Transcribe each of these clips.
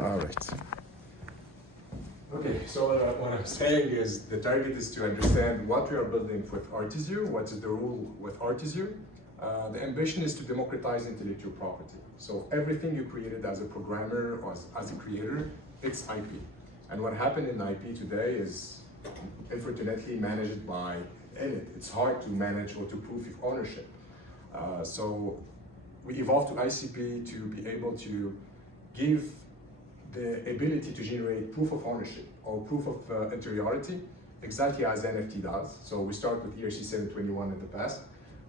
All right. Okay, so what I'm saying is the target is to understand what we are building with ArtizYou, what is the rule with ArtizYou. The ambition is to democratize intellectual property. So everything you created as a programmer or as a creator, it's IP. And what happened in IP today is unfortunately managed by edit. It's hard to manage or to prove of ownership. So we evolved to ICP to be able to give the ability to generate proof of ownership or proof of interiority, exactly as NFT does. So we start with ERC 721 in the past.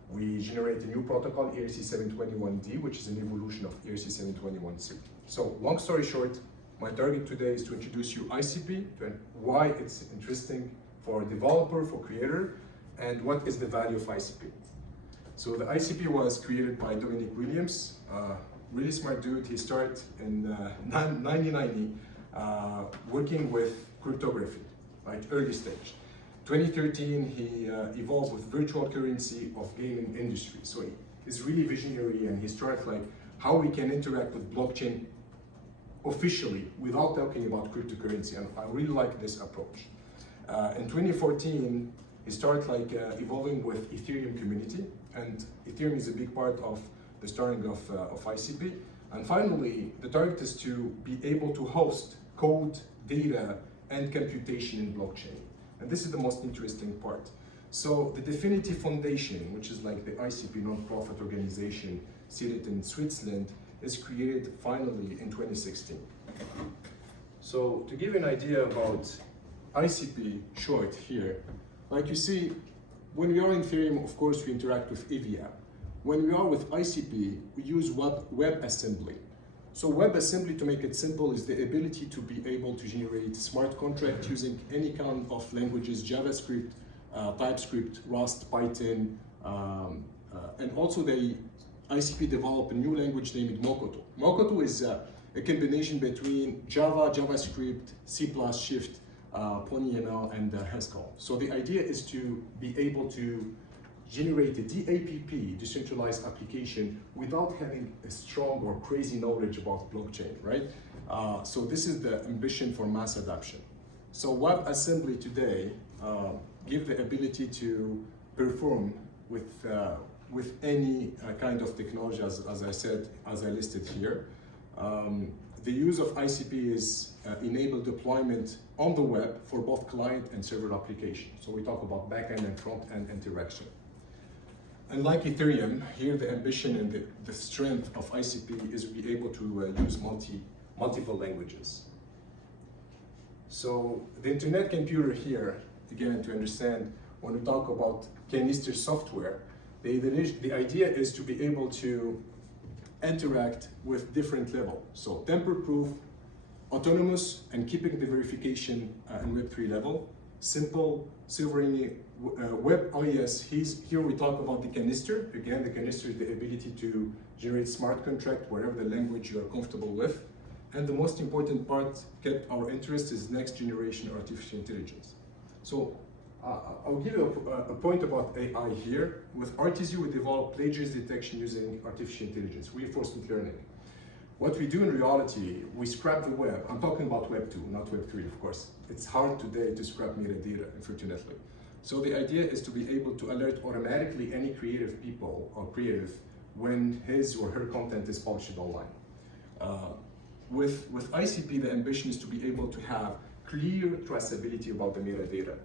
We generate a new protocol, ERC 721D, which is an evolution of ERC 721C. So long story short, my target today is to introduce you ICP, and why it's interesting for a developer, for creator, and what is the value of ICP. So the ICP was created by Dominic Williams, really smart dude. He started in 1990 working with cryptography, right, early stage. 2013, he evolved with virtual currency of gaming industry. So he's really visionary, and he started like how we can interact with blockchain officially without talking about cryptocurrency, and I really like this approach. In 2014, he started like evolving with Ethereum community, and Ethereum is a big part of the starting of ICP. And finally, the target is to be able to host code, data, and computation in blockchain. And this is the most interesting part. So the DFINITY Foundation, which is like the ICP non-profit organization seated in Switzerland, is created finally in 2016. So to give you an idea about ICP short here, like you see, when we are in Ethereum, of course, we interact with EVM. When we are with ICP, we use WebAssembly. So WebAssembly, to make it simple, is the ability to be able to generate smart contracts using any kind of languages, JavaScript, TypeScript, Rust, Python, and also the ICP developed a new language named Mokoto. Mokoto is a combination between Java, JavaScript, C++, Shift, PonyML, and Haskell. So the idea is to be able to generate a DAPP, decentralized application, without having a strong or crazy knowledge about blockchain, right? So this is the ambition for mass adoption. So WebAssembly today give the ability to perform with any kind of technology, as I said, as I listed here. The use of ICP is enable deployment on the web for both client and server application. So we talk about backend and front-end interaction. Unlike Ethereum, here the ambition and the strength of ICP is be able to use multiple languages. So the internet computer here, again, to understand, when we talk about canister software, the idea is to be able to interact with different levels. So tamper-proof, autonomous, and keeping the verification in Web3 level, simple, sovereignty, WebIS. Here we talk about the canister. Again, the canister is the ability to generate smart contract, whatever the language you are comfortable with. And the most important part, kept our interest, is next generation artificial intelligence. So I'll give you a point about AI here. With ArtizYou, we develop plagiarism detection using artificial intelligence, reinforcement learning. What we do in reality, we scrap the web. I'm talking about Web 2, not Web 3, of course. It's hard today to scrap metadata, unfortunately. So the idea is to be able to alert automatically any creative people or creative when his or her content is published online. With ICP, the ambition is to be able to have clear traceability about the metadata.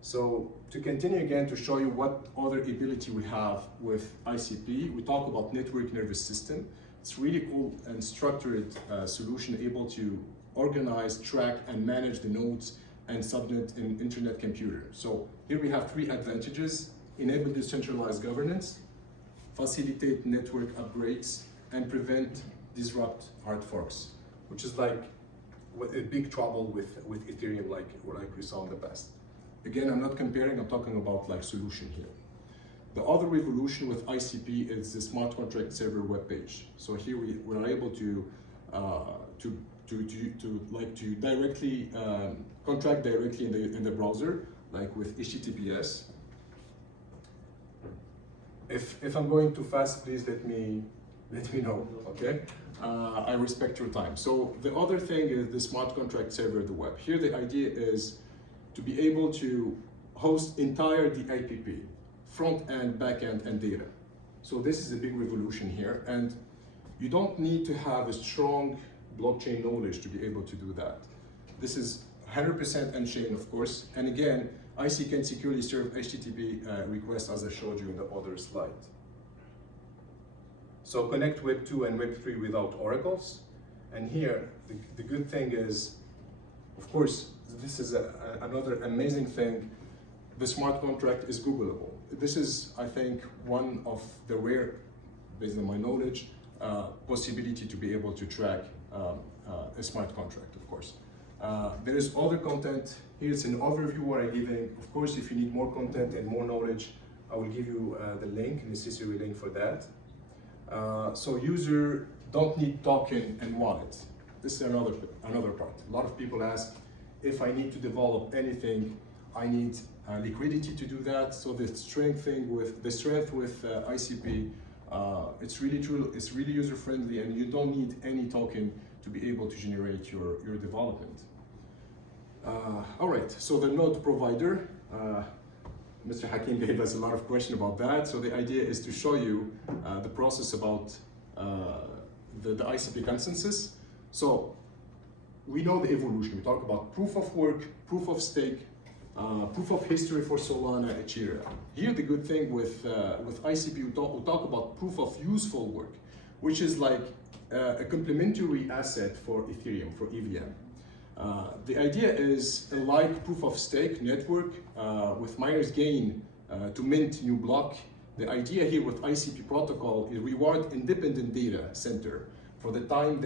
So to continue again to show you what other ability we have with ICP, we talk about network nervous system. It's really cool and structured solution able to organize, track, and manage the nodes and subnet in internet computer. So here we have three advantages: enable decentralized governance, facilitate network upgrades, and prevent disrupt hard forks, which is like a big trouble with Ethereum, like we saw in the past. Again, I'm not comparing, I'm talking about like solution here. The other revolution with ICP is the smart contract server web page. So here we're able to directly contract directly in the browser, like with HTTPS. If I'm going too fast, please let me let me know, okay? I respect your time. So the other thing is the smart contract server of the web. Here the idea is to be able to host entire DIPP, front end, back end, and data. So this is a big revolution here, and you don't need to have a strong blockchain knowledge to be able to do that. This is 100% on-chain, of course, and again, IC can securely serve HTTP requests as I showed you in the other slide. So connect Web 2 and Web 3 without oracles. And here, the good thing is, of course, this is another amazing thing. The smart contract is Googleable. This is, I think, one of the rare, based on my knowledge, possibility to be able to track a smart contract, of course. There is other content. Here's an overview what I'm giving. Of course, if you need more content and more knowledge, I will give you the link, necessary link for that. So user don't need token and wallet. This is another part. A lot of people ask, if I need to develop anything, I need liquidity to do that. So the strength with ICP, it's really true. It's really user friendly, and you don't need any token to be able to generate your development. All right. So the node provider. Mr. Hakim gave us a lot of questions about that. So the idea is to show you the process about the ICP consensus. So we know the evolution. We talk about proof of work, proof of stake, proof of history for Solana, Ethereum. Here the good thing with ICP, we talk about proof of useful work, which is like a complementary asset for Ethereum, for EVM. The idea is a like proof of stake network with miners gain to mint new block. The idea here with ICP protocol is reward independent data center for the time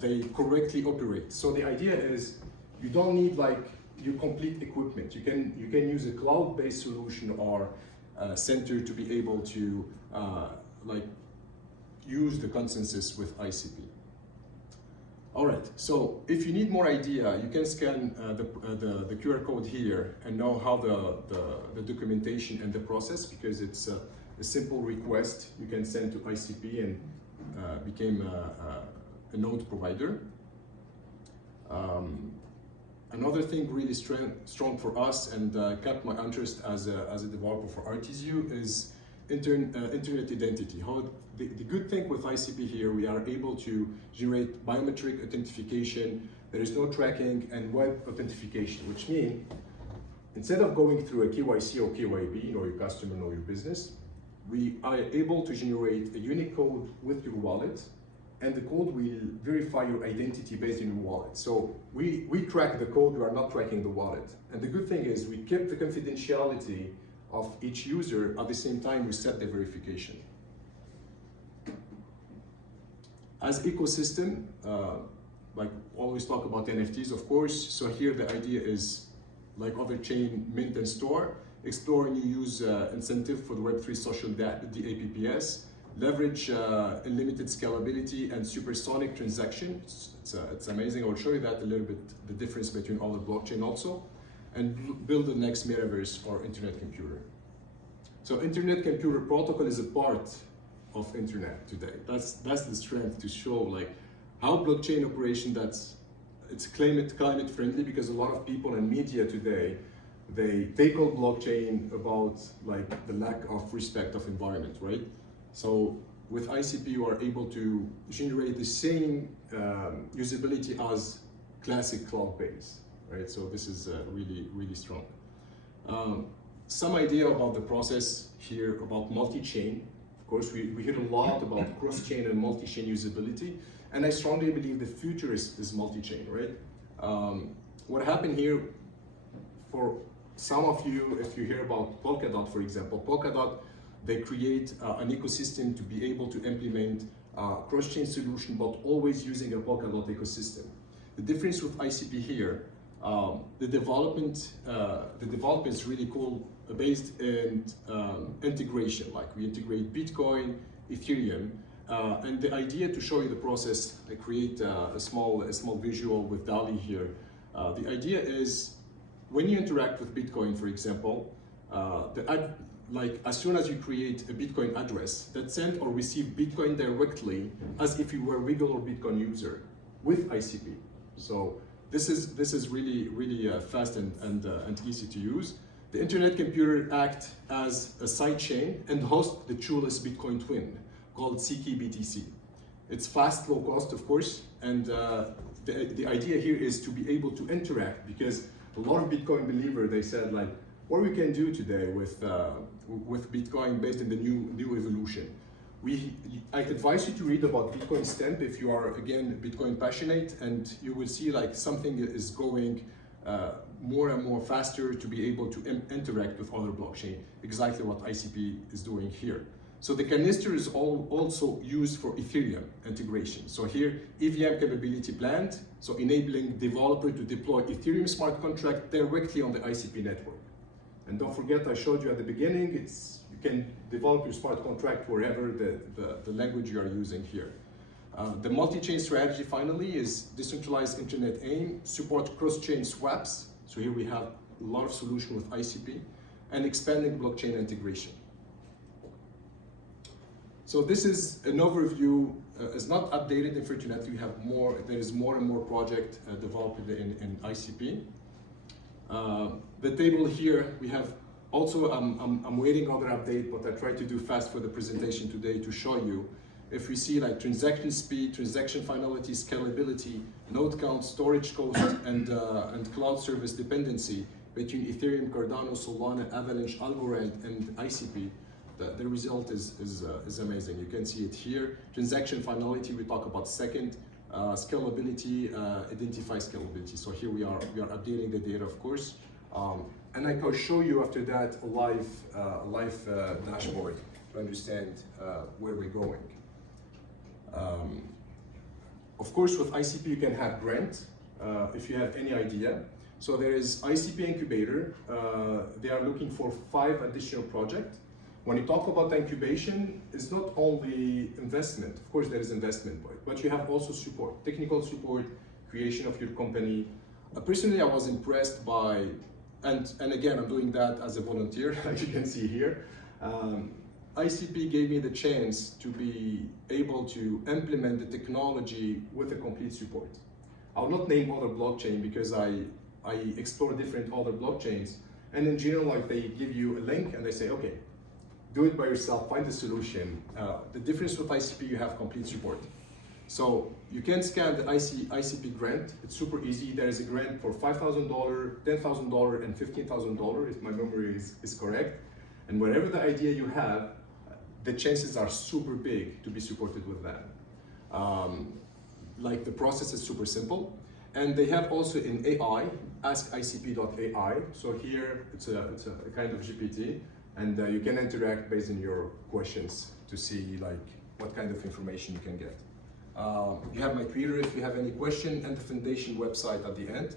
they correctly operate. So the idea is you don't need like your complete equipment. You can use a cloud-based solution or center to be able to like use the consensus with ICP. All right, so if you need more idea, you can scan the QR code here and know how the documentation and the process, because it's a simple request you can send to ICP and became a node provider. Another thing really strong for us and kept my interest as a developer for ArtizYou's is internet identity. How the good thing with ICP here, we are able to generate biometric authentication. There is no tracking and web authentication, which means instead of going through a KYC or KYB, know your customer, know your business, we are able to generate a unique code with your wallet, and the code will verify your identity based on your wallet. So we track the code, we are not tracking the wallet. And the good thing is we keep the confidentiality of each user, at the same time we set the verification. As ecosystem, like always talk about NFTs, of course. So here the idea is, like other chain, mint and store, explore new use incentive for the Web3 social DApps, leverage unlimited scalability and supersonic transactions. It's amazing. I'll show you that a little bit, the difference between all the blockchain also, and build the next metaverse or internet computer. So internet computer protocol is a part of internet today. That's the strength to show like how blockchain operation it's climate friendly, because a lot of people and media today, they tackle blockchain about like the lack of respect of environment, right? So with ICP, you are able to generate the same usability as classic cloud base, right? So this is really, really strong. Some idea about the process here about multi-chain. Of course, we hear a lot about cross-chain and multi-chain usability, and I strongly believe the future is multi-chain, right? What happened here, for some of you, if you hear about Polkadot, for example, Polkadot, they create an ecosystem to be able to implement cross-chain solution, but always using a Polkadot ecosystem. The difference with ICP here, the development is really cool, based in integration. Like we integrate Bitcoin, Ethereum, and the idea to show you the process, I create a small visual with DALI here. The idea is when you interact with Bitcoin, for example, like as soon as you create a Bitcoin address that send or receive Bitcoin directly as if you were a regular Bitcoin user with ICP. So this is really fast and easy to use. The Internet Computer act as a sidechain and host the truest Bitcoin twin called CKBTC. It's fast, low cost, of course, and the idea here is to be able to interact, because a lot of Bitcoin believers, they said like, what we can do today with Bitcoin based on the new evolution. I advise you to read about Bitcoin Stamp if you are, again, Bitcoin passionate, and you will see like something is going more and more faster to be able to interact with other blockchain, exactly what ICP is doing here. So the canister is also used for Ethereum integration. So here, EVM capability planned, so enabling developer to deploy Ethereum smart contract directly on the ICP network. And don't forget, I showed you at the beginning, you can develop your smart contract wherever the language you are using here. The multi-chain strategy finally is decentralized internet AIM, support cross-chain swaps. So here we have a lot of solution with ICP, and expanding blockchain integration. So this is an overview. It's not updated, unfortunately. We have more. There is more and more project developed in ICP. The table here, we have also, I'm waiting other update, but I try to do fast for the presentation today to show you. If we see like transaction speed, transaction finality, scalability, node count, storage cost, and cloud service dependency between Ethereum, Cardano, Solana, Avalanche, Algorand, and ICP, the result is amazing. You can see it here. Transaction finality, we talk about second. Scalability, identify scalability. So here we are updating the data, of course. And I can show you after that a live dashboard to understand where we're going. Of course, with ICP you can have grant if you have any idea. So there is ICP incubator. They are looking for 5 additional projects. When you talk about incubation, it's not only investment. Of course, there is investment, but you have also support, technical support, creation of your company. Personally, I was impressed by, and again, I'm doing that as a volunteer, as you can see here. ICP gave me the chance to be able to implement the technology with a complete support. I'll not name other blockchain because I explore different other blockchains, and in general, like they give you a link and they say, okay, do it by yourself, find the solution. The difference with ICP, you have complete support. So you can scan the ICP grant, it's super easy. There is a grant for $5,000, $10,000, and $15,000, if my memory is correct. And whatever the idea you have, the chances are super big to be supported with that. Like the process is super simple. And they have also in AI, askicp.ai. So here it's a kind of GPT. And you can interact based on your questions to see like what kind of information you can get. You have my Twitter if you have any question, and the foundation website at the end.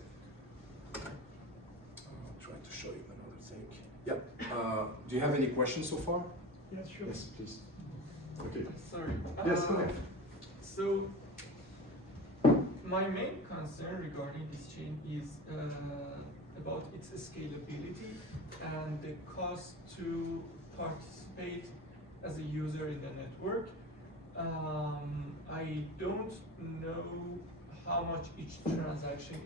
I'll try to show you another thing. Yep. Do you have any questions so far? Yes, sure. Yes, please. Okay. Sorry. Yes, go ahead. So, my main concern regarding this chain is about its scalability and the cost to participate as a user in the network. I don't know how much each transaction